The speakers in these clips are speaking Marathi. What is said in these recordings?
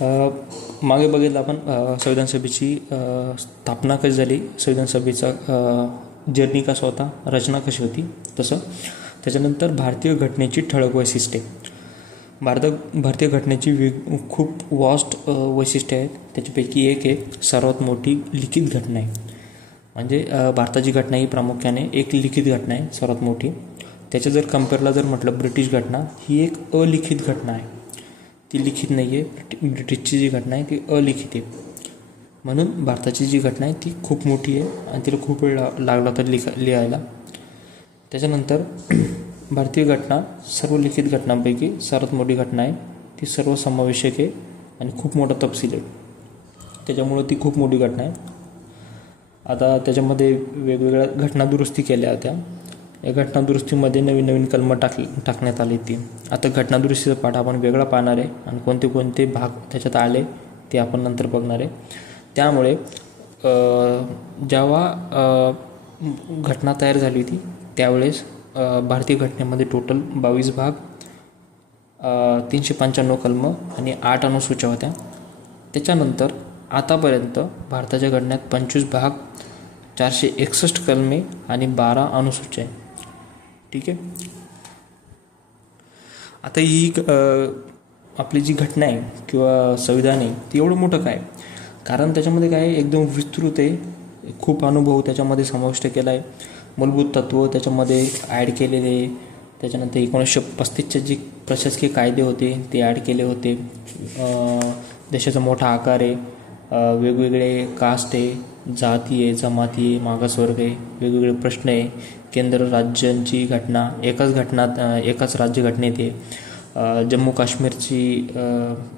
मागे बघितलं आपण संविधान सभेची स्थापना कशी झाली, संविधान सभेचा जर्नी कसा होता, रचना कशी होती, तसं त्याच्यानंतर भारतीय घटनेची ठळक वैशिष्ट्ये. भारतीय घटनेची खूप वास्ट वैशिष्ट्ये आहेत. त्याच्यापैकी एक आहे सर्वात मोठी लिखित घटना आहे. म्हणजे भारताची घटना ही प्रामुख्याने एक लिखित घटना आहे सर्वात मोठी. त्याच्या जर कम्पेअरला जर म्हटलं ब्रिटिश घटना ही एक अलिखित घटना आहे, ती लिखित नाही आहे. ब्रिटिशची जी घटना आहे ती अलिखित आहे. म्हणून भारताची जी घटना आहे ती खूप मोठी आहे आणि तिला खूप वेळ लागला तर लिहायला. त्याच्यानंतर भारतीय घटना सर्व लिखित घटनांपैकी सर्वात मोठी घटना आहे. ती सर्वसमावेशक आहे आणि खूप मोठा तपशील आहे, त्याच्यामुळं ती खूप मोठी घटना आहे. आता त्याच्यामध्ये वेगवेगळ्या घटनादुरुस्ती केल्या होत्या. या घटनादुरुस्तीमध्ये नवीन नवीन कलमं टाकण्यात आली. ती आता घटनादुरुस्तीचा पाठ आपण वेगळा पाहणार आहे आणि कोणते कोणते भाग त्याच्यात आले ते आपण नंतर बघणार आहे. त्यामुळे जेव्हा घटना तयार झाली होती त्यावेळेस भारतीय घटनेमध्ये टोटल 22 भाग, 395 कलमं आणि 8 अनुसूच्या होत्या. त्याच्यानंतर आतापर्यंत भारताच्या घटनेत 25 भाग, 461 कलमे आणि 12 अनुसूच्या आहे. ठीक आहे. आता ही आपली जी घटना आहे किंवा संविधान आहे ती एवढं मोठं काय, कारण त्याच्यामध्ये काय एकदम विस्तृत आहे, खूप अनुभव त्याच्यामध्ये समाविष्ट केला आहे. मूलभूत तत्त्व त्याच्यामध्ये ॲड केलेले आहे. त्याच्यानंतर 1935चे जे प्रशासकीय कायदे होते ते ॲड केले होते. देशाचा मोठा आकार आहे, वेगवेगळे कास्ट आहे, जाती आहे, जमाती आहे, मागासवर्ग आहे, वेगवेगळे प्रश्न आहे, केंद्र राज्यांची घटना एकाच राज्यघटनेत आहे. जम्मू काश्मीरची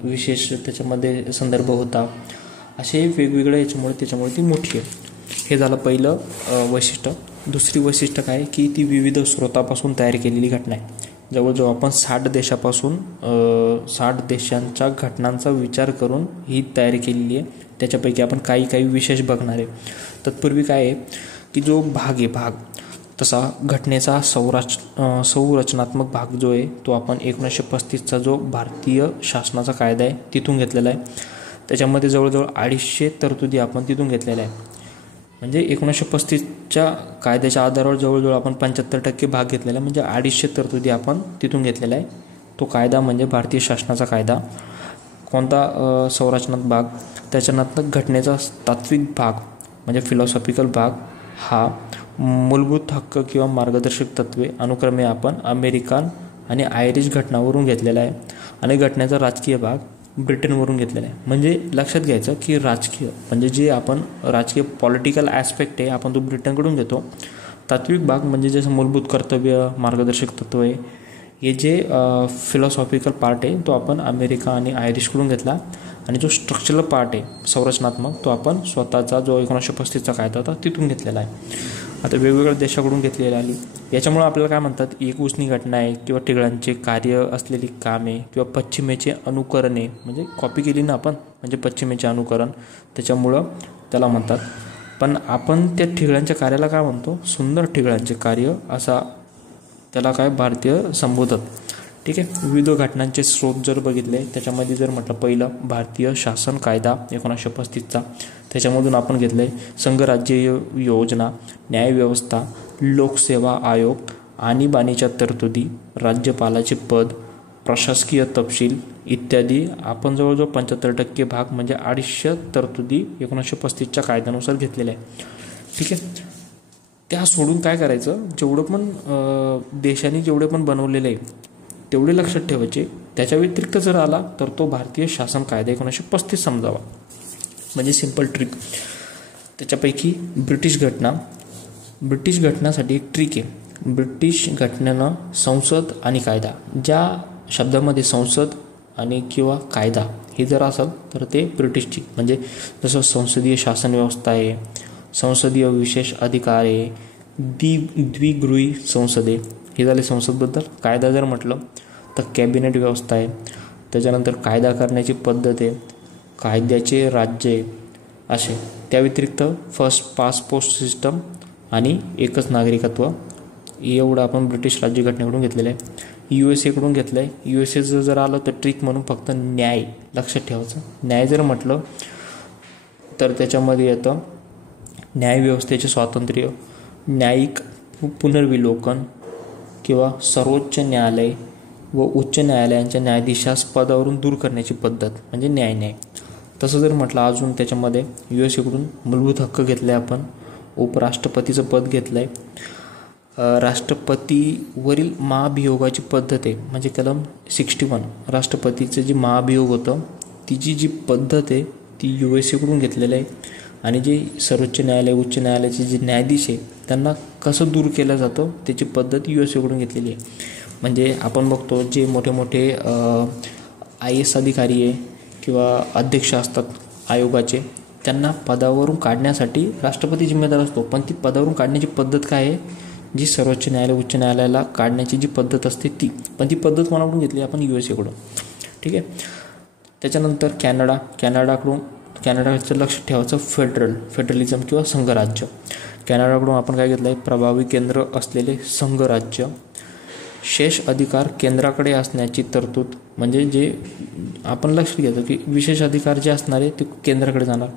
विशेष त्याच्यामध्ये संदर्भ होता. असे वेगवेगळे त्याच्यामुळे ती मोठी आहे. हे झालं पहिलं वैशिष्ट्य. दुसरी वैशिष्ट्य काय की ती विविध स्रोतापासून तयार केलेली घटना आहे. जवळजवळ आपण 60 देशांच्या घटनांचा विचार करून ही तयारी केलेली आहे. त्याच्यापैकी आपण काही विशेष बघणार आहे. तत्पूर्वी काय आहे की जो भाग तसा घटनेचा संरचनात्मक भाग जो आहे तो आपण 1935चा जो भारतीय शासनाचा कायदा आहे तिथून घेतलेला आहे. त्याच्यामध्ये जवळजवळ 250 तरतुदी आपण तिथून घेतलेल्या आहे. म्हणजे 1935च्या कायद्याच्या आधारावर जवळजवळ आपण 75% भाग घेतलेला आहे. म्हणजे 250 तरतुदी आपण तिथून घेतलेला आहे. तो कायदा म्हणजे भारतीय शासनाचा कायदा. कोणता संरचनात्मक भाग, त्याच्यानंतर घटनेचा तात्विक भाग म्हणजे फिलॉसॉफिकल भाग हा मूलभूत हक्क किंवा मार्गदर्शक तत्त्वे अनुक्रमे आपण अमेरिकन आणि आयरिश घटनावरून घेतलेला आहे. आणि घटनेचा राजकीय भाग ब्रिटनवरून घेतलेला आहे. म्हणजे लक्षात घ्यायचं की राजकीय म्हणजे जे आपण राजकीय पॉलिटिकल ॲस्पेक्ट आहे आपण तो ब्रिटनकडून घेतो. तात्विक भाग म्हणजे जसं मूलभूत कर्तव्य, मार्गदर्शक तत्त्व आहे, हे जे फिलॉसॉफिकल पार्ट आहे तो आपण अमेरिका आणि आयरिशकडून घेतला. आणि जो स्ट्रक्चरल पार्ट आहे संरचनात्मक तो आपण स्वतःचा जो 1935चा कायदा होता तिथून घेतलेला आहे. आता वेगवेगळ्या देशाकडून घेतलेली आली. याच्यामुळे आपल्याला काय म्हणतात, एक उसनी घटना आहे किंवा ठिगळांचे कार्य असलेली कामे किंवा पश्चिमेचे अनुकरणे, म्हणजे कॉपी केली ना आपण म्हणजे पश्चिमेचे अनुकरण, त्याच्यामुळं त्याला म्हणतात. पण आपण त्या ठिगळांच्या कार्याला काय म्हणतो, सुंदर ठिगळांचे कार्य असा त्याला काय भारतीय संबोधत. ठीक आहे. विविध घटनांचे स्रोत जर बघितले त्याच्यामध्ये जर म्हटलं पहिलं भारतीय शासन कायदा 1935चा, त्याच्यामधून आपण घेतलं आहे संघराज्य योजना, न्यायव्यवस्था, लोकसेवा आयोग, आणीबाणीच्या तरतुदी, राज्यपालाचे पद, प्रशासकीय तपशील इत्यादी. आपण जवळजवळ 75% भाग म्हणजे 250 तरतुदी 1935च्या कायद्यानुसार घेतलेल्या आहे. ठीक आहे. त्या सोडून काय करायचं, जेवढं पण देशाने जेवढे पण बनवलेले आहे तेवढे लक्षात ठेवायचे. त्याच्या व्यतिरिक्त जर आला तर तो भारतीय शासन कायदा 1935 समजावा. म्हणजे सिंपल ट्रिक. त्याच्यापैकी ब्रिटिश घटनासाठी एक ट्रिक आहे. ब्रिटिश घटनेनं संसद आणि कायदा, ज्या शब्दामध्ये संसद आणि किंवा कायदा हे जर असेल तर ते ब्रिटिशची, म्हणजे जसं संसदीय शासन व्यवस्था आहे, संसदीय विशेष अधिकार आहे, द्विगृही संसद आहे, हे झाले संसदबद्दल. कायदा जर म्हटलं तर कॅबिनेट व्यवस्था आहे, त्याच्यानंतर कायदा करण्याची पद्धत आहे, कायद्याचे राज्य आहे असे. त्या व्यतिरिक्त फर्स्ट पास पोस्ट सिस्टम आणि एकच नागरिकत्व, एवढं आपण ब्रिटिश राज्यघटनेकडून घेतलेलं आहे. USA कडून घेतलं आहे. USA जर आलं तर ट्रिक म्हणून फक्त न्याय लक्षात ठेवायचं. न्याय जर म्हटलं तर त्याच्यामध्ये येतं न्यायव्यवस्थेचे स्वातंत्र्य, न्यायिक पुनर्विलोकन किंवा सर्वोच्च न्यायालय व उच्च न्यायालयांच्या न्यायाधीशास पदावरून दूर करण्याची पद्धत म्हणजे न्याय. तसं जर म्हटलं अजून त्याच्यामध्ये USA कडून मूलभूत हक्क घेतले आपण, उपराष्ट्रपतीचं पद घेतलं आहे, राष्ट्रपतीवरील महाभियोगाची पद्धत आहे म्हणजे कलम 61 राष्ट्रपतीचं जे महाभियोग होतं तिची जी पद्धत आहे ती USA कडून घेतलेलं आहे. आणि जे सर्वोच्च न्यायालय उच्च न्यायालयाचे जे न्यायाधीश आहे त्यांना कसं दूर केलं जातं त्याची पद्धत USA कडून घेतलेली आहे. म्हणजे आपण बघतो जे मोठे मोठे IAS अधिकारी आहे किंवा अध्यक्ष असतात आयोगाचे, त्यांना पदावरून काढण्यासाठी राष्ट्रपती जिम्मेदार असतो, पण ती पदावरून काढण्याची पद्धत काय आहे, जी सर्वोच्च न्यायालय उच्च न्यायालयाला काढण्याची जी पद्धत असते ती, पण ती पद्धत कोणाकडून घेतली आपण USA कडून. ठीक आहे. त्याच्यानंतर कॅनडाचं लक्ष ठेवायचं फेडरलिझम किंवा संघराज्य. कॅनडाकडून आपण काय घेतलं आहे, प्रभावी केंद्र असलेले संघराज्य, शेष अधिकार केंद्राकडे असण्याची तरतूद, म्हणजे जे आपण लक्षात घेतो की विशेष अधिकार जे असणार आहे ते केंद्राकडे जाणार.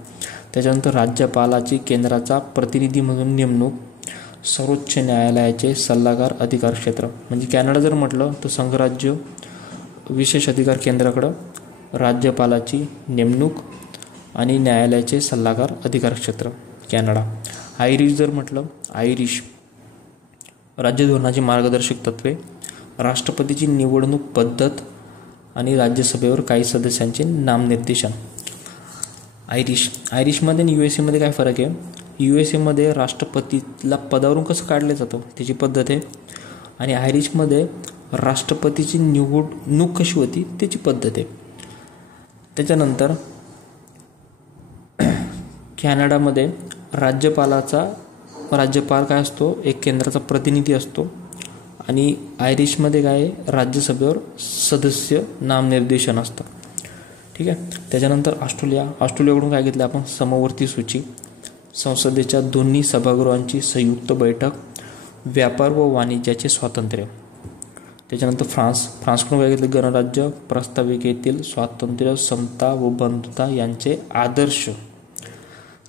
त्याच्यानंतर राज्यपालाची केंद्राचा प्रतिनिधी म्हणून नेमणूक, सर्वोच्च न्यायालयाचे सल्लागार अधिकार क्षेत्र. म्हणजे कॅनडा जर म्हटलं तर संघराज्य, विशेष अधिकार केंद्राकडं, राज्यपालाची नेमणूक आणि न्यायालयाचे सल्लागार अधिकार क्षेत्र कॅनडा. आयरिश जर म्हटलं, आयरिश राज्य धोरणाची मार्गदर्शक तत्वे, राष्ट्रपतीची निवडणूक पद्धत आणि राज्यसभेवर काही सदस्यांचे नामनिर्देशन. आयरिशमध्ये आणि USA काय फरक आहे, USA राष्ट्रपतीला पदावरून कसं काढलं जातं त्याची पद्धत आहे आणि आयरिशमध्ये राष्ट्रपतीची निवडणूक कशी होती त्याची पद्धत आहे. त्याच्यानंतर कॅनडामध्ये राज्यपाल काय असतो, एक केंद्राचा प्रतिनिधी असतो आणि आयरिशमध्ये काय आहे, राज्यसभेवर सदस्य नामनिर्देशन असतं. ठीक आहे. त्याच्यानंतर ऑस्ट्रेलियाकडून काय घेतलं आपण, समवर्ती सूची, संसदेच्या दोन्ही सभागृहांची संयुक्त बैठक, व्यापार व वाणिज्याचे स्वातंत्र्य. त्याच्यानंतर फ्रान्सकडून काय घेतलं, गणराज्य, प्रास्ताविकेतील स्वातंत्र्य, समता व बंधुता यांचे आदर्श.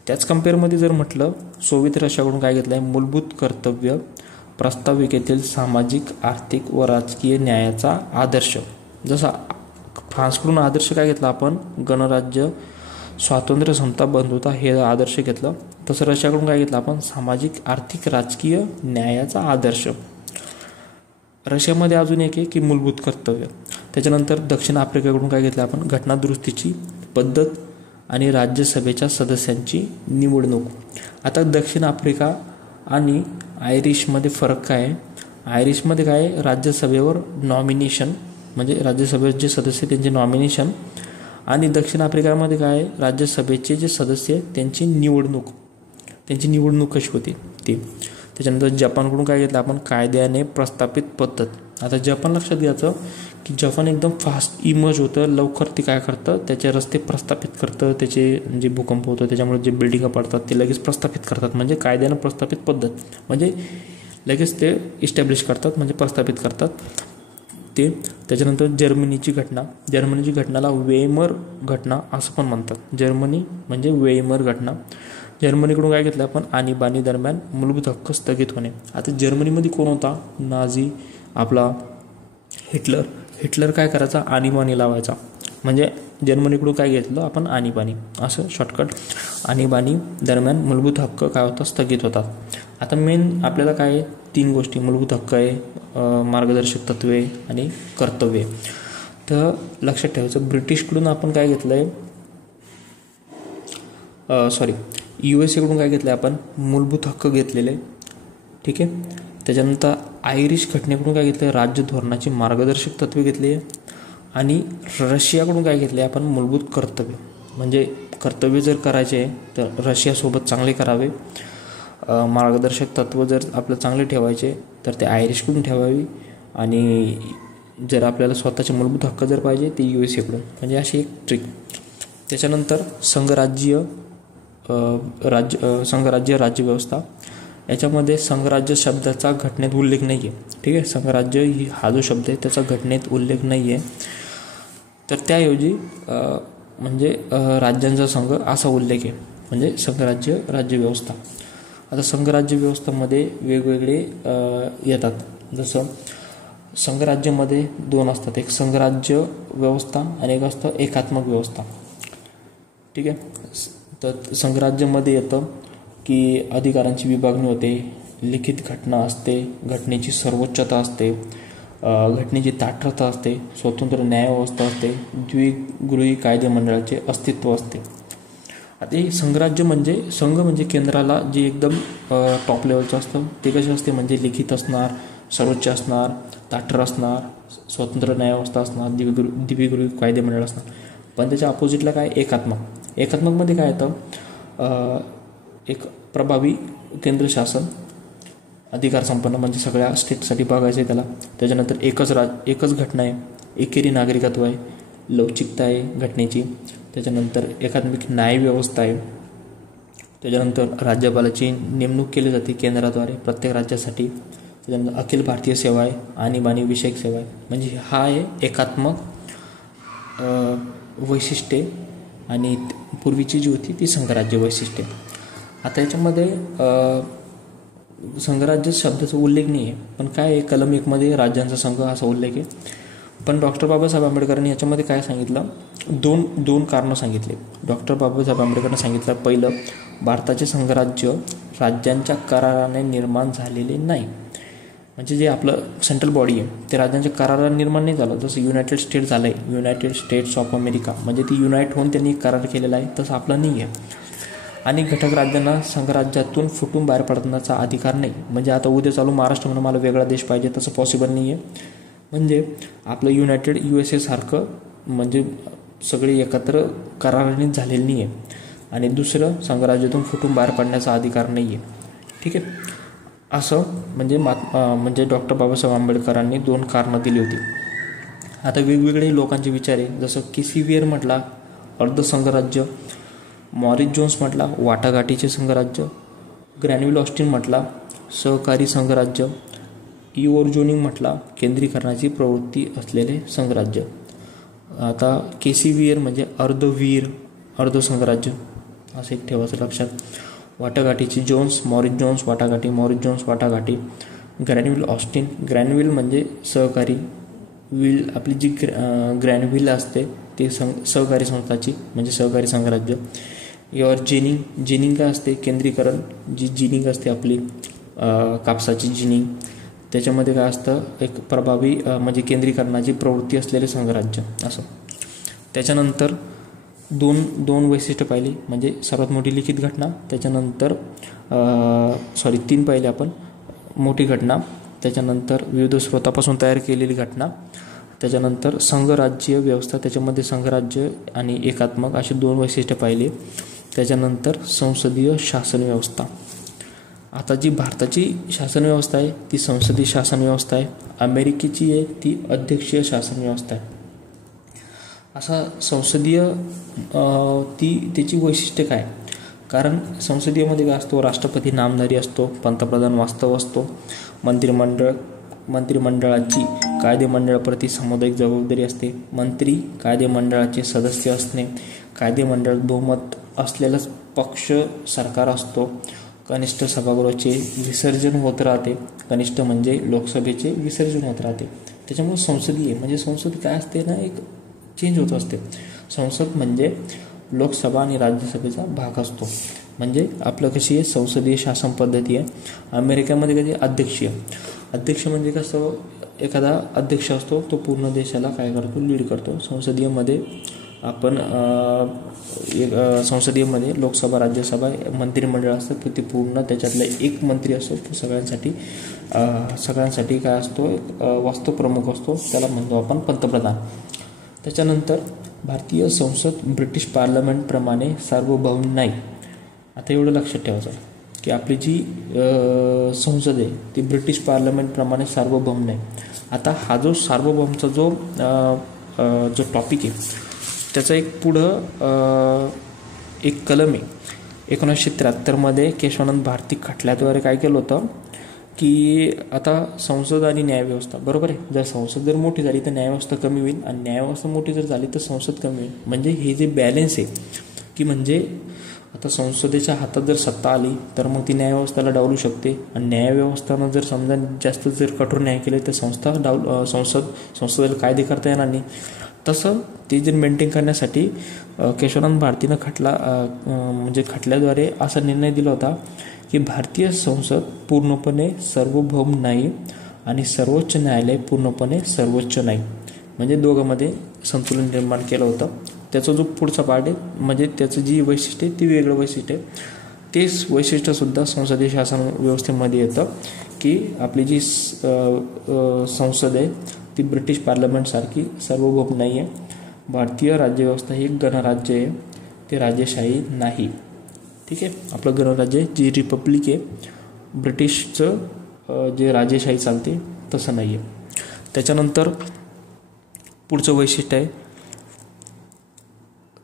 त्याच कम्पेअरमध्ये जर म्हटलं सोव्हिएत रशियाकडून काय घेतलं आहे, मूलभूत कर्तव्य, प्रास्ताविकेतील सामाजिक आर्थिक व राजकीय न्यायाचा आदर्श. जसा फ्रान्सकडून आदर्श काय घेतला आपण, गणराज्य, स्वातंत्र्य, समता, बंधुता हे आदर्श घेतलं. तसं रशियाकडून काय घेतलं आपण, सामाजिक आर्थिक राजकीय न्यायाचा आदर्श. रशियामध्ये अजून एक आहे की मूलभूत कर्तव्य. त्याच्यानंतर दक्षिण आफ्रिकेकडून काय घेतलं आपण, घटना दुरुस्तीची पद्धत आणि राज्यसभेच्या सदस्यांची निवडणूक. आता दक्षिण आफ्रिका आणि आयरिशमध्ये फरक काय आहे, आयरिशमध्ये काय आहे, राज्यसभेवर नॉमिनेशन म्हणजे राज्यसभेचे जे सदस्य त्यांचे नॉमिनेशन, आणि दक्षिण आफ्रिकामध्ये काय आहे, राज्यसभेचे जे सदस्य त्यांची निवडणूक कशी होती ती. त्याच्यानंतर जपानकडून काय घेतलं आपण, कायद्याने प्रस्थापित पद्धत. आता जपान लक्षात घ्यायचं की जपान एकदम फास्ट इमर्ज होतं, लवकर ते काय करतं, त्याचे रस्ते प्रस्थापित करतं, त्याचे जे भूकंप होतं त्याच्यामुळे जे बिल्डिंग पडतात ते लगेच प्रस्थापित करतात, म्हणजे कायद्यानं प्रस्थापित पद्धत म्हणजे लगेच ते इस्टॅब्लिश करतात म्हणजे प्रस्थापित करतात ते. त्याच्यानंतर जर्मनीची घटनाला वेयमर घटना असं पण म्हणतात. जर्मनी म्हणजे वेयमर घटना. जर्मनीकडून काय घेतलं आपण, आणीबाणी दरम्यान मूलभूत हक्क स्थगित होणे. आता जर्मनीमध्ये कोण होता, नाझी आपला हिटलर काय करायचा, आणीबाणी लावायचा. म्हणजे जर्मनीकडून काय घेतलं आपण, आणीबाणी, असं शॉर्टकट. आणीबाणी दरम्यान मूलभूत हक्क काय होतात, स्थगित होतात. आता मेन आपल्याला काय आहे, 3 गोष्टी, मूलभूत हक्क आहे, मार्गदर्शक तत्वे आणि कर्तव्य. तर लक्षात ठेवायचं, ब्रिटिशकडून आपण काय घेतलं आहे, USA कडून काय घेतलं आहे आपण, मूलभूत हक्क घेतलेले. ठीक आहे. त्याच्यानंतर आयरिश घटनेकडून काय घेतलं आहे, राज्य धोरणाची मार्गदर्शक तत्वे घेतली आहे. आणि रशियाकडून काय घेतले आपण, मूलभूत कर्तव्य. म्हणजे कर्तव्य जर करायचे तर रशियासोबत चांगले करावे, मार्गदर्शक तत्व जर आपलं चांगले ठेवायचे तर ते आयरिशकडून ठेवावी, आणि जर आपल्याला स्वतःचे मूलभूत हक्क जर पाहिजे ते USA कडून. म्हणजे अशी एक ट्रिक. त्याच्यानंतर संघराज्य राज्यव्यवस्था. याच्यामध्ये संघराज्य शब्दाचा घटनेत उल्लेख नाही आहे. ठीक आहे, संघराज्य हा जो शब्द आहे त्याचा घटनेत उल्लेख नाही आहे. तर त्याऐवजी म्हणजे राज्यांचा संघ असा उल्लेख आहे, म्हणजे संघराज्य राज्यव्यवस्था. आता संघराज्य व्यवस्थामध्ये वेगवेगळे येतात. जसं संघराज्यामध्ये दोन असतात, एक संघराज्य व्यवस्था आणि एक असतं एकात्मक व्यवस्था. ठीक आहे, तर संघराज्यामध्ये येतं की अधिकारांची विभागणी होते, लिखित घटना असते, घटनेची सर्वोच्चता असते, घटनेची ताठरता असते, स्वतंत्र न्यायव्यवस्था असते, द्विगृही कायदेमंडळाचे अस्तित्व असते. आता हे संघराज्य म्हणजे संघ म्हणजे केंद्राला जे एकदम टॉप लेवलचं असतं ते कसे असते, म्हणजे लिखित असणार, सर्वोच्च असणार, ताठर असणार, स्वतंत्र न्यायव्यवस्था असणार, द्विगृही कायदेमंडळ असणार. पण त्याच्या अपोजिटला काय, एकात्मकमध्ये काय येतं, एक प्रभावी केंद्र शासन, अधिकार संपन्न, म्हणजे सगळ्या स्टेटसाठी बघायचं आहे त्याला. त्याच्यानंतर एकच घटना आहे, एकेरी नागरिकत्व आहे, लवचिकता आहे घटनेची. त्याच्यानंतर एकात्मिक न्यायव्यवस्था आहे. त्याच्यानंतर राज्यपालाची नेमणूक केली जाते केंद्राद्वारे प्रत्येक राज्यासाठी. त्याच्यानंतर अखिल भारतीय सेवा आहे, आणीबाणी विषयक सेवा आहे. म्हणजे हा आहे एकात्मक वैशिष्ट्ये आणि पूर्वीची जी होती ती संघराज्य वैशिष्ट्ये. आता याच्यामध्ये संघराज्य शब्दाचा उल्लेख नाही आहे, पण काय आहे, कलम 1मध्ये राज्यांचा संघ असा उल्लेख आहे. पण डॉक्टर बाबासाहेब आंबेडकरांनी याच्यामध्ये काय सांगितलं, दोन कारणं सांगितले. डॉक्टर बाबासाहेब आंबेडकरांनी सांगितलं, पहिलं, भारताचे संघराज्य राज्यांच्या कराराने निर्माण झालेले नाही. म्हणजे जे आपलं सेंट्रल बॉडी आहे ते राज्यांच्या कराराने निर्माण नाही झालं. जसं युनायटेड स्टेट झालं आहे, युनायटेड स्टेट्स ऑफ अमेरिका, म्हणजे ती युनाईट होऊन त्यांनी करार केलेला आहे, तसं आपलं नाही आहे. आणि घटक राज्यांना संघराज्यातून फुटून बाहेर पडण्याचा अधिकार नाही. म्हणजे आता उद्या चालू महाराष्ट्र म्हणून मला वेगळा देश पाहिजे तसं पॉसिबल नाही आहे. म्हणजे आपलं युनायटेड USA सारखं म्हणजे सगळे एकत्र करारानेच झालेलं नाही आहे. आणि दुसरं, संघराज्यातून फुटून बाहेर पडण्याचा अधिकार नाही आहे. ठीक आहे, असं म्हणजे डॉक्टर बाबासाहेब आंबेडकरांनी 2 कारणं दिली होती. आता वेगवेगळे लोकांचे विचार आहे. जसं KC वेयर म्हटला अर्ध संघराज्य, मॉरिस जोन्स म्हटला वाटाघाटीचे संघराज्य, ग्रॅन्युल ऑस्टिन म्हटला सहकारी संघराज्य, इओर्जोनिंग म्हटला केंद्रीकरणाची प्रवृत्ती असलेले संघराज्य. आता KC वेयर म्हणजे अर्ध संघराज्य असं एक ठेवायचं लक्षात. वाटाघाटीची मॉरिस जोन्स वाटाघाटी, ग्रॅन्युल ऑस्टिन, ग्रॅन्युल म्हणजे सहकारी, विल आपली जी ग्रॅन्युल असते ते सहकारी संस्थाची म्हणजे सहकारी संघराज्य. यावर जेनिंग काय असते, केंद्रीकरण, जी जिनिंग असते आपली कापसाची जिनिंग, त्याच्यामध्ये काय असतं, एक प्रभावी म्हणजे केंद्रीकरणाची प्रवृत्ती असलेले संघराज्य असं. त्याच्यानंतर दोन वैशिष्ट्य पाहिली, म्हणजे सर्वात मोठी लिखित घटना, त्याच्यानंतर 3 पाहिले आपण, मोठी घटना, त्याच्यानंतर विविध स्रोतापासून तयार केलेली घटना, त्याच्यानंतर संघराज्य व्यवस्था, त्याच्यामध्ये संघराज्य आणि एकात्मक अशी 2 वैशिष्ट्य पाहिली. त्याच्यानंतर संसदीय शासन व्यवस्था. आता जी भारताची शासन व्यवस्था आहे ती संसदीय शासन व्यवस्था आहे, अमेरिकेची आहे ती अध्यक्षीय शासन व्यवस्था आहे. असा संसदीय त्याची वैशिष्ट्य काय, कारण संसदीयमध्ये काय असतो, राष्ट्रपती नामधारी असतो, पंतप्रधान वास्तव असतो, मंत्रिमंडळाची कायदेमंडळाप्रती सामुदायिक जबाबदारी असते, मंत्री कायदेमंडळाचे सदस्य असणे, कायदेमंडळ बहुमत असलेलाच पक्ष सरकार असतो, कनिष्ठ सभागृहाचे विसर्जन होत राहते, कनिष्ठ म्हणजे लोकसभेचे विसर्जन होत राहते. त्याच्यामुळे संसदीय म्हणजे संसद काय असते ना, एक चेंज होत असते. संसद म्हणजे लोकसभा आणि राज्यसभेचा भाग असतो. म्हणजे आपलं कशी आहे, संसदीय शासन पद्धती आहे. अमेरिकेमध्ये कधी अध्यक्ष म्हणजे कसं, एखादा अध्यक्ष असतो तो पूर्ण देशाला काय करतो, लीड करतो. संसदीयमध्ये आपण संसदीयमध्ये लोकसभा राज्यसभा मंत्रिमंडळ असतं, ते पूर्ण त्याच्यातला एक मंत्री असतो, तो सगळ्यांसाठी काय असतो, वास्तव प्रमुख असतो, त्याला म्हणतो आपण पंतप्रधान. त्याच्यानंतर भारतीय संसद ब्रिटिश पार्लमेंटप्रमाणे सार्वभौम नाही. आता एवढं लक्षात ठेवायचं की आपली जी संसद आहे ती ब्रिटिश पार्लमेंटप्रमाणे सार्वभौम नाही. आता हा जो सार्वभौमचा जो टॉपिक आहे त्याचा एक पुढं एक कलम आहे, 1973 केशवानंद भारती खटल्याद्वारे काय केलं होतं की आता संसद आणि न्यायव्यवस्था, बरोबर आहे, जर संसद जर मोठी झाली तर न्यायव्यवस्था कमी होईल आणि न्यायव्यवस्था मोठी जर झाली तर संसद कमी होईल. म्हणजे हे जे बॅलन्स आहे की म्हणजे आता संसदेच्या हातात जर सत्ता आली तर मग ती न्यायव्यवस्थेला डावलू शकते आणि न्यायव्यवस्थानं जर समजा जास्त जर कठोर न्याय केले तर संसदेला कायदे करता येणार नाही. तसं ते जर मेंटेन करण्यासाठी केशवानंद भारतीनं म्हणजे खटल्याद्वारे असा निर्णय दिला होता की भारतीय संसद पूर्णपणे सार्वभौम नाही आणि सर्वोच्च न्यायालय पूर्णपणे सर्वोच्च नाही. म्हणजे दोघांमध्ये संतुलन निर्माण केलं होतं. त्याचा जो पुढचा पार्ट आहे म्हणजे त्याचं जी वैशिष्ट्य आहे ती वेगळं वैशिष्ट्य आहे. तेच वैशिष्ट्यसुद्धा संसदीय शासन व्यवस्थेमध्ये येतं की आपली जी संसद आहे ती ब्रिटिश पार्लमेंटसारखी सार्वभौम नाही आहे. भारतीय राज्यव्यवस्था ही गणराज्य आहे, ते राजेशाही नाही. ठीक आहे, आपलं गणराज्य जी रिपब्लिक आहे, ब्रिटिशचं जे राजेशाही चालते तसं नाही आहे. त्याच्यानंतर पुढचं वैशिष्ट्य आहे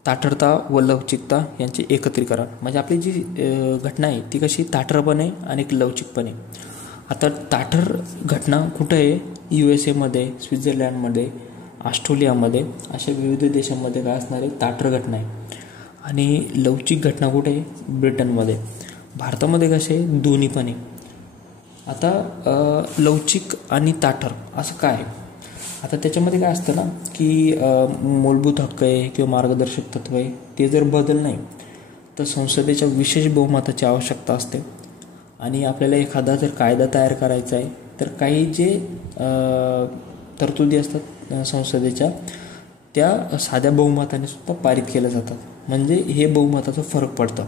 ताठरता व लवचिकता यांचे एकत्रीकरण. म्हणजे आपली जी घटना आहे ती कशी ताठर पण आहे आणि एक लवचिक पण आहे. आता ताठर घटना कुठं आहे? USA, स्वित्झर्लंडमध्ये, ऑस्ट्रेलियामध्ये अशा विविध देशांमध्ये काय असणार आहे ताठर घटना आहे. आणि लवचिक घटना कुठे आहे? ब्रिटनमध्ये. भारतामध्ये कसे दोन्ही पण आहे. आता लवचिक आणि ताठर असं काय आहे? आता त्याच्यामध्ये काय असतं ना की मूलभूत हक्क आहे किंवा मार्गदर्शक तत्व आहे ते जर बदल नाही तर संसदेच्या विशेष बहुमताची आवश्यकता असते. आणि आपल्याला एखादा जर कायदा तयार करायचा आहे तर काही जे तरतुदी असतात संसदेच्या त्या साध्या बहुमताने सुद्धा पारित केल्या जातात. म्हणजे हे बहुमताचा फरक पडतं.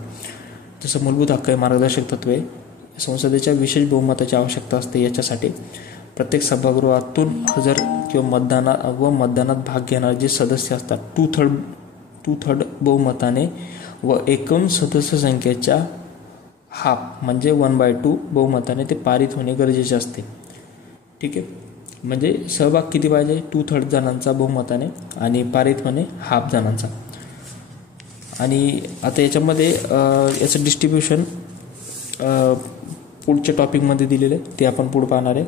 जसं मूलभूत हक्क आहे, मार्गदर्शक तत्व आहे, संसदेच्या विशेष बहुमताची आवश्यकता असते. याच्यासाठी प्रत्येक सभागृहातून हजर किंवा मतदानात भाग घेणारे जे सदस्य असतात टू थर्ड बहुमताने व एकूण सदस्य संख्येच्या हाफ म्हणजे 1/2 बहुमताने ते पारित होणे गरजेचे असते. ठीक आहे, म्हणजे सहभाग किती पाहिजे? 2/3 जणांचा बहुमताने आणि पारित होणे हाफ जणांचा. आणि आता याच्यामध्ये याचं डिस्ट्रीब्युशन पुढच्या टॉपिकमध्ये दिलेलं आहे, ते आपण पुढे पाहणार आहे.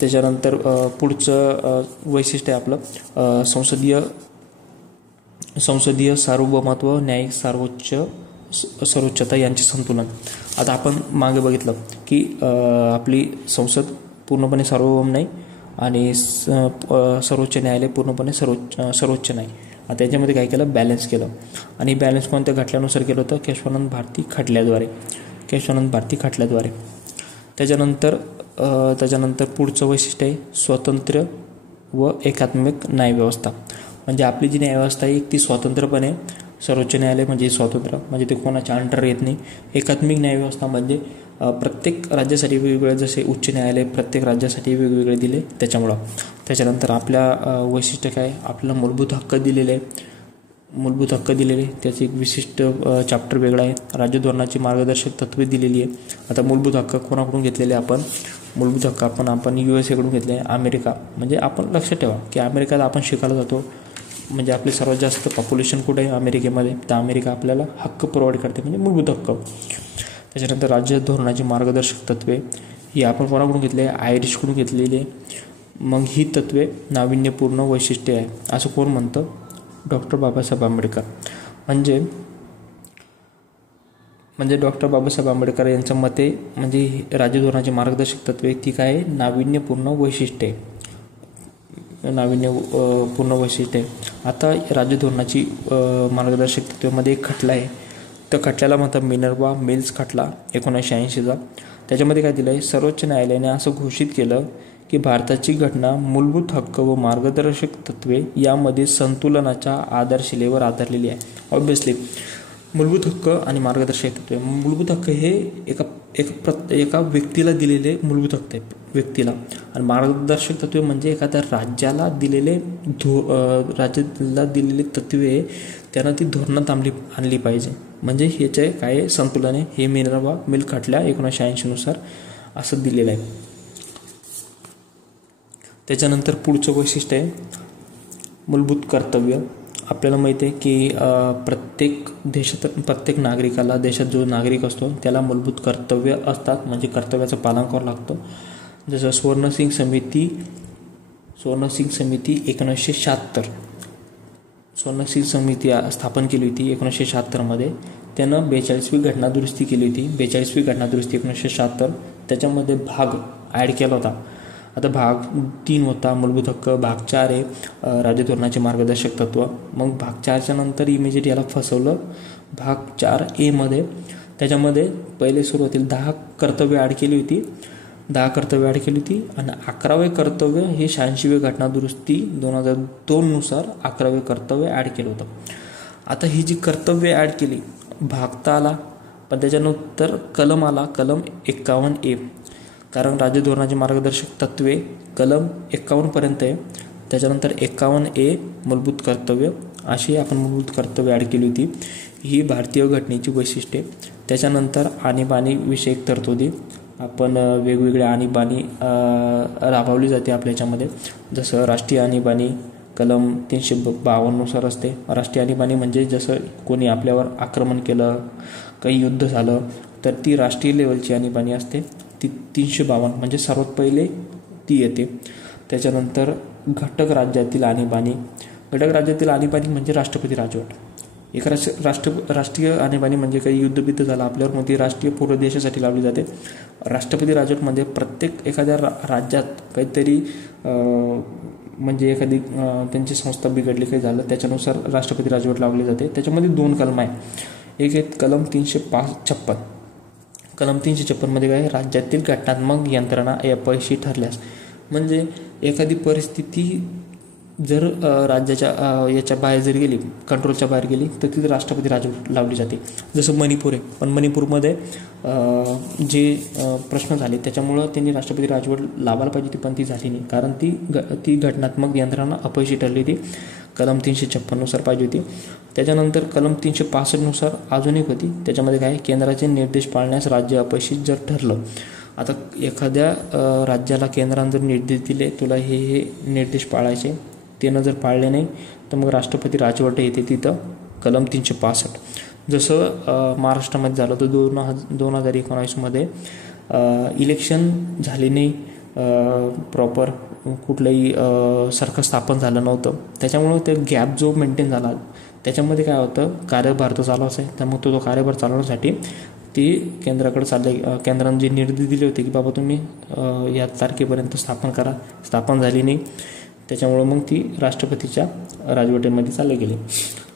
त्याच्यानंतर पुढचं वैशिष्ट्य आहे आपलं संसदीय सार्वभौमत्व, न्यायिक सर्वोच्चता यांचे संतुलन. आता आपण मागे बघितलं की आपली संसद पूर्णपणे सार्वभौम नाही आणि सर्वोच्च न्यायालय पूर्णपणे सर्वोच्च नाही. आता याच्यामध्ये काय केलं? बॅलन्स केलं. आणि बॅलन्स कोणत्या खटल्यानुसार केलं होतं? केशवानंद भारती खटल्याद्वारे. त्याच्यानंतर पुढचं वैशिष्ट्य आहे स्वतंत्र व एकात्मिक न्यायव्यवस्था. म्हणजे आपली जी न्यायव्यवस्था आहे ती स्वतंत्रपणे, सर्वोच्च न्यायालय म्हणजे स्वतंत्र, म्हणजे ते कोणाच्या अंडर येत नाही. एकात्मिक न्यायव्यवस्था म्हणजे प्रत्येक राज्यासाठी वेगवेगळे, जसे उच्च न्यायालय प्रत्येक राज्यासाठी वेगवेगळे दिले त्याच्यामुळं. त्याच्यानंतर आपल्या वैशिष्ट्य काय? आपल्याला मूलभूत हक्क दिलेले, त्याचे एक विशिष्ट चॅप्टर वेगळा आहे. राज्यधोरणाची मार्गदर्शक तत्त्वे दिलेली आहे. आता मूलभूत हक्क कोणाकडून घेतलेले? मूलभूत हक्क आपण USA कडून घेतले. अमेरिका, म्हणजे आपण लक्षात ठेवा की अमेरिकाला आपण शिकायला जातो, म्हणजे आपले सर्वात जास्त पॉप्युलेशन कुठे आहे? अमेरिकेमध्ये. तर अमेरिका आपल्याला हक्क प्रोव्हाइड करते, म्हणजे मूलभूत हक्क. त्याच्यानंतर राज्य धोरणाची मार्गदर्शक तत्त्वे ही आपण कोणाकडून घेतले? आयरिशकडून घेतलेली आहे. मग ही तत्त्वे नाविन्यपूर्ण वैशिष्ट्ये आहे असं कोण म्हणतं? डॉक्टर बाबासाहेब आंबेडकर. म्हणजे डॉक्टर बाबासाहेब आंबेडकर यांच्या मते म्हणजे राज्यधोरणाची मार्गदर्शक तत्त्वे ती काय आहे? नाविन्यपूर्ण वैशिष्ट्ये. आता राज्यधोरणाची मार्गदर्शक तत्त्वेमध्ये एक खटला आहे. त्या खटल्याला म्हणतात मिनर्वा मिल्स खटला 1980चा. त्याच्यामध्ये काय दिलं आहे? सर्वोच्च न्यायालयाने असं घोषित केलं की भारताची घटना मूलभूत हक्क व मार्गदर्शक तत्त्वे यामध्ये संतुलनाच्या आधारशिलेवर आधारलेली आहे. ऑब्व्हियसली मूलभूत हक्क आणि मार्गदर्शक तत्त्वे. मूलभूत हक्क हे एका व्यक्तीला दिलेले मूलभूत हक्क आहे व्यक्तीला, आणि मार्गदर्शक तत्त्वे म्हणजे एखाद्या राज्याला दिलेले तत्त्वे त्यांना ती धोरणात आणली पाहिजे. म्हणजे ह्याचे काय संतुलन आहे हे मिनर्वा मिल खटल्या 1980नुसार असं दिलेलं आहे. त्याच्यानंतर पुढचं वैशिष्ट्य आहे मूलभूत कर्तव्य आपल्याला माहिती आहे की प्रत्येक नागरिकाला, देशात जो नागरिक असतो त्याला मूलभूत कर्तव्य असतात, म्हणजे कर्तव्याचं पालन करावं लागतं. जसं स्वर्णसिंग समिती 1976, स्वर्णसिंग समिती स्थापन केली होती 1976मध्ये. त्यानं 42वी घटनादुरुस्ती केली होती. 42वी घटनादुरुस्ती 1976. त्याच्यामध्ये भाग ॲड केला होता. आता भाग 3 होता मूलभूत हक्क, भाग 4 आहे राज्य धोरणाचे मार्गदर्शक तत्व. मग भाग 4च्या नंतर इमिजिएट याला फसवलं भाग 4A त्याच्यामध्ये पहिले सुरुवातीला 10 कर्तव्य ॲड केली होती आणि 11वे कर्तव्य हे 86वी घटनादुरुस्ती 2002 नुसार 11वे कर्तव्य ॲड केलं होतं. आता ही जी कर्तव्य ॲड केली, भाग तर आला, पण त्याच्यानंतर कलम आला, कलम 51A. कारण राज्य धोरणाचे मार्गदर्शक तत्वे कलम 51पर्यंत आहे. त्याच्यानंतर 51A मूलभूत कर्तव्य, अशी आपण मूलभूत कर्तव्य ॲड केली होती. ही भारतीय घटनेची वैशिष्ट्ये. त्याच्यानंतर आणीबाणी विषयक तरतुदी, आपण वेगवेगळ्या आणीबाणी राबवली जाते आपल्या याच्यामध्ये. जसं राष्ट्रीय आणीबाणी कलम 352 नुसार असते. राष्ट्रीय आणीबाणी म्हणजे जसं कोणी आपल्यावर आक्रमण केलं, काही युद्ध झालं, तर ती राष्ट्रीय लेवलची आणीबाणी असते. ती 352 म्हणजे सर्वात पहिले ती येते. त्याच्यानंतर घटक राज्यातील आणीबाणी म्हणजे राष्ट्रपती राजवट. एक राष्ट्रीय आणीबाणी म्हणजे काही युद्धबिद्ध झालं आपल्यावर, मग ती राष्ट्रीय पूर्ण देशासाठी लावली जाते. राष्ट्रपती राजवटमध्ये प्रत्येक एखाद्या राज्यात काहीतरी म्हणजे एखादी त्यांची संस्था बिघडली, काही झालं, त्याच्यानुसार राष्ट्रपती राजवट लावली जाते. त्याच्यामध्ये 2 कलम आहे. एक आहे कलम 356. कलम 356मध्ये काय, राज्यातील घटनात्मक यंत्रणा अपयशी ठरल्यास, म्हणजे एखादी परिस्थिती जर राज्याच्या याच्या बाहेर जर गेली, कंट्रोलच्या बाहेर गेली, तर तिथे राष्ट्रपती राजवट लावली जाते. जसं मणिपूर आहे, पण मणिपूरमध्ये जे प्रश्न झाले त्याच्यामुळं त्यांनी राष्ट्रपती राजवट लावायला पाहिजे होती, पण ती झाली नाही, कारण ती घटनात्मक यंत्रणा अपयशी ठरली होती. कलम 356 नुसार पाहिजे होती. त्याच्यानंतर कलम 365 नुसार अजून एक होती. त्याच्यामध्ये काय, केंद्राचे निर्देश पाळण्यास राज्य अपयशी जर ठरलं. आता एखाद्या राज्याला केंद्राने जर निर्देश दिले, तुला हे निर्देश पाळायचे, त्यानं जर पाळले नाही तर मग राष्ट्रपती राजवट येते तिथं, कलम 365. जसं महाराष्ट्रामध्ये झालं तर 2019मध्ये इलेक्शन झाले नाही, प्रॉपर कुठलंही सरकार स्थापन झालं नव्हतं. त्याच्यामुळं ते गॅप जो मेंटेन झाला, त्याच्यामध्ये काय होतं, कार्यभार तर चालवायचा आहे, त्यामुळे तो कार्यभार चालवण्यासाठी ती केंद्राकडे केंद्राने जे निर्देश दिले होते की बाबा तुम्ही या तारखेपर्यंत स्थापन झाली नाही, त्याच्यामुळं मग ती राष्ट्रपतीच्या राजवटीमध्ये चालले गेले.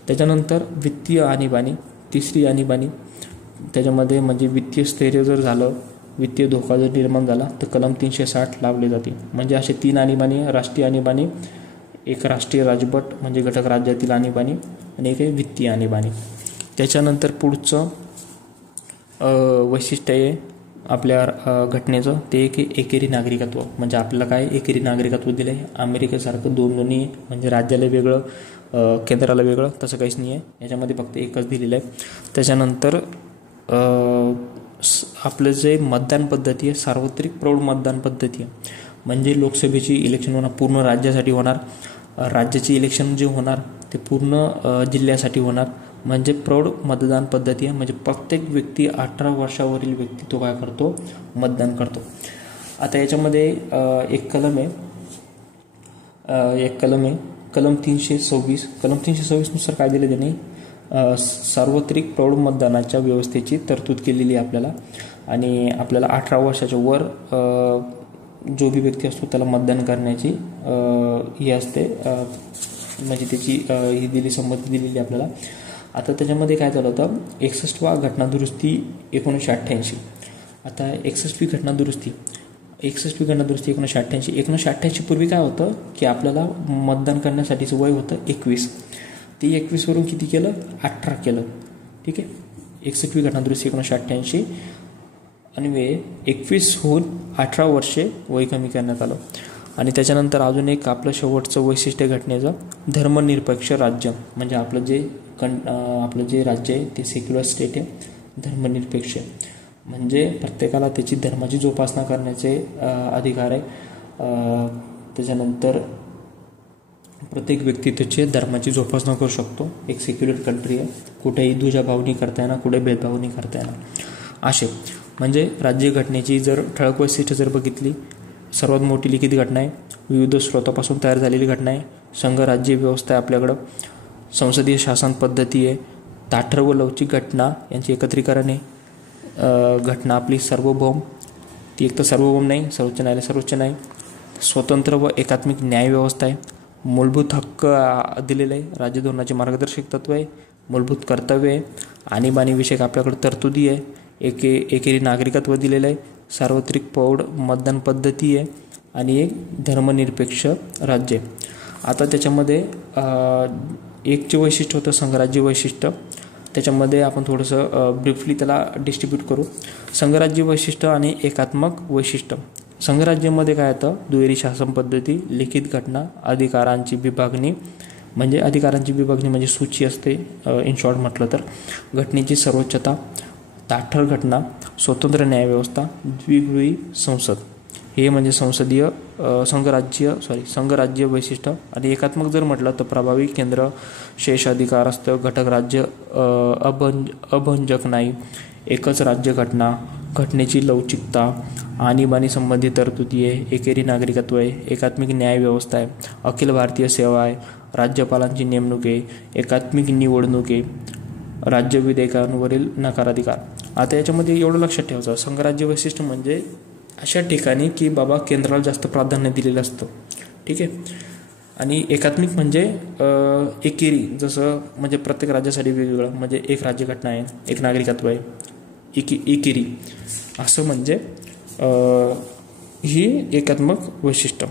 त्याच्यानंतर वित्तीय आणीबाणी, तिसरी आणीबाणी, त्याच्यामध्ये म्हणजे वित्तीय स्थैर्य जर झालं, वित्तीय धोका जर निर्माण झाला, तर कलम 360 लावले जाते. म्हणजे असे 3 आणीबाणी, राष्ट्रीय आणीबाणी, एक राष्ट्रीय राजवट म्हणजे घटक राज्यातील आणीबाणी, आणि एक आहे वित्तीय आणीबाणी. त्याच्यानंतर पुढचं वैशिष्ट्य आहे आपल्या घटनेचं, ते एक एकेरी नागरिकत्व. म्हणजे आपल्याला काय एकेरी नागरिकत्व दिलं आहे. अमेरिकेसारखं 2 दोन्ही म्हणजे राज्याला वेगळं, केंद्राला वेगळं, तसं काहीच नाही आहे. याच्यामध्ये फक्त एकच दिलेलं आहे. त्याच्यानंतर आपलं जे मतदान पद्धती आहे, सार्वत्रिक प्रौढ मतदान पद्धती आहे. म्हणजे लोकसभेची इलेक्शन होणार पूर्ण राज्यासाठी होणार, राज्याची इलेक्शन जे होणार ते पूर्ण जिल्ह्यासाठी होणार. म्हणजे प्रौढ मतदान पद्धती आहे. म्हणजे प्रत्येक व्यक्ती 18 वर्षावरील व्यक्ती तो काय करतो, मतदान करतो. आता याच्यामध्ये एक कलम आहे कलम 326. कलम 326 नुसार काय दिलं त्याने, सार्वत्रिक प्रौढ मतदानाच्या व्यवस्थेची तरतूद केलेली आहे आपल्याला. आणि आपल्याला 18 वर्षाच्या वर जो भी व्यक्ती असतो त्याला मतदान करण्याची ही असते, म्हणजे त्याची ही संमती दिलेली आपल्याला. आता त्याच्यामध्ये काय झालं होतं, 61वा घटनादुरुस्ती 1988. आता 61वी घटनादुरुस्ती 1988 पूर्वी काय होतं की आपल्याला मतदान करण्यासाठीचं वय होतं 21. ते 21 वरून किती केलं, 18 केलं. ठीक आहे. 61वी घटनादुरुस्ती 1988 आणि 21 होऊन 18 वर्षे वय कमी करण्यात आलं. आणि त्याच्यानंतर अजून एक आपलं शेवटचं वैशिष्ट्य घटनेचं, धर्मनिरपेक्ष राज्य. म्हणजे आपलं जे राज्य आहे ते सेक्युलर स्टेट आहे, धर्मनिरपेक्ष. म्हणजे प्रत्येकाला त्याची धर्माची जोपासना करण्याचे अधिकार आहे. त्याच्यानंतर प्रत्येक व्यक्ती त्याची धर्माची जोपासना करू शकतो. एक सेक्युलर कंट्री आहे, कुठेही दुजाभावनी करता येणार, कुठे भेदभावनी करता येणार असे. म्हणजे राज्यघटनेची जर ठळक वैशिष्ट्य जर बघितली, सर्वात मोठी लिखित घटना आहे, विविध स्रोतापासून तयार झालेली घटना आहे, संघराज्य व्यवस्था आहे आपल्याकडं, संसदीय शासन पद्धती आहे, ताठर व लवचिक घटना यांचे एकत्रीकरण आहे, घटना आपली सार्वभौम, ती एक तर सार्वभौम नाही, सर्वोच्च न्यायालय सर्वोच्च नाही, स्वतंत्र व एकात्मिक न्याय व्यवस्था आहे, मूलभूत हक्क दिलेले आहे, राज्यधोरणाचे मार्गदर्शक तत्व आहे, मूलभूत कर्तव्य आहे, आणीबाणीविषयक आपल्याकडे तरतुदी आहे, एकेरी नागरिकत्व दिलेलं आहे, सार्वत्रिक प्रौढ मतदान पद्धती आहे आणि एक धर्मनिरपेक्ष राज्य आहे. आता त्याच्यामध्ये एक जे वैशिष्ट्य होतं संघराज्य वैशिष्ट्य, त्याच्यामध्ये आपण थोडंसं ब्रीफली त्याला डिस्ट्रीब्यूट करू. संघराज्य वैशिष्ट्य आणि एकात्मक वैशिष्ट्य. संघराज्यामध्ये काय येतं, दुहेरी शासन पद्धती, लिखित घटना, अधिकारांची विभागणी म्हणजे सूची असते इन शॉर्ट म्हटलं तर, घटनेची सर्वोच्चता, ताठर घटना, स्वतंत्र न्यायव्यवस्था, द्विगृही संसद. हे म्हणजे संघराज्य वैशिष्ट्य. आणि एकात्मक जर म्हटलं तर प्रभावी केंद्र शेष अधिकार असतं, घटक राज्य अभंजक नाही, एकच राज्य घटना, घटनेची लवचिकता, आणीबाणी संबंधित तरतुदी आहे, एकेरी नागरिकत्व आहे, एकात्मिक न्याय व्यवस्था आहे, अखिल भारतीय सेवा आहे, राज्यपालांची नेमणूक आहे, एकात्मिक निवडणूक आहे, राज्य विधेयकांवरील नकाराधिकार. आता याच्यामध्ये एवढं लक्षात ठेवायचं, संघराज्य वैशिष्ट्य म्हणजे अशा ठिकाणी की बाबा केंद्राला जास्त प्राधान्य दिलेलं असतं, ठीक आहे. आणि एकात्मिक म्हणजे एकेरी, जसं म्हणजे प्रत्येक राज्यासाठी वेगवेगळं, म्हणजे एक राज्यघटना आहे, एक नागरिकत्व आहे, एकेरी असं म्हणजे ही एकात्मक वैशिष्ट्य.